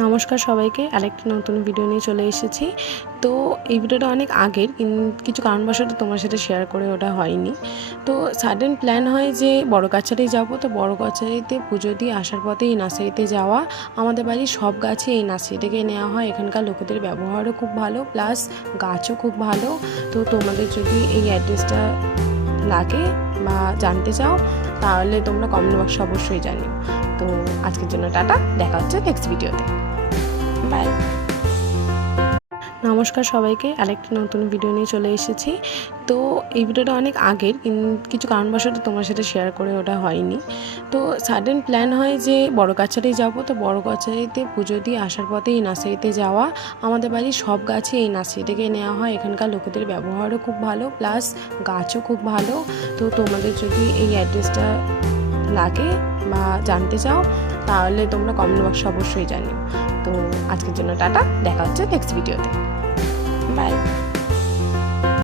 নমস্কার সবাইকে, আরেকটি নতুন ভিডিও নিয়ে চলে এসেছি। তো এই ভিডিওটা অনেক আগের, কিছু কারণবশত তোমার সাথে শেয়ার করে ওটা হয়নি। তো সাডেন প্ল্যান হয় যে বড় কাছারি যাব। তো বড় কাছারিতে পুজো দিয়ে আসার পথে এই নার্সারিতে যাওয়া। আমাদের বাড়ির সব গাছই এই নার্সারি থেকে নেওয়া হয়। এখানকার লোকেদের ব্যবহারও খুব ভালো, প্লাস গাছও খুব ভালো। তো তোমাদের যদি এই অ্যাড্রেসটা লাগে বা জানতে চাও তাহলে তোমরা কমেন্ট বক্সে অবশ্যই জানিও। তো আজকের জন্য টাটা, দেখা হচ্ছে নেক্সট ভিডিওতে। বাই। নমস্কার সবাইকে, আরেকটি নতুন ভিডিও নিয়ে চলে এসেছি। তো এই ভিডিওটা অনেক আগের, কিছু কারণবশত তোমার সাথে শেয়ার করে ওটা হয়নি। তো সাডেন প্ল্যান হয় যে বড় কাছারি যাব। তো বড় কাছারিতে পুজো দিয়ে আসার পথে এই নার্সারিতে যাওয়া। আমাদের বাড়ির সব গাছই এই নার্সারি থেকে নেওয়া হয়। এখানকার লোকেদের ব্যবহারও খুব ভালো, প্লাস গাছও খুব ভালো। তো তোমাদের যদি এই অ্যাড্রেসটা লাগে বা জানতে চাও তাহলে তোমরা কমেন্ট বক্সে অবশ্যই জানিও। তো আজকের জন্য টাটা, দেখা হচ্ছে নেক্সট ভিডিওতে। বাই।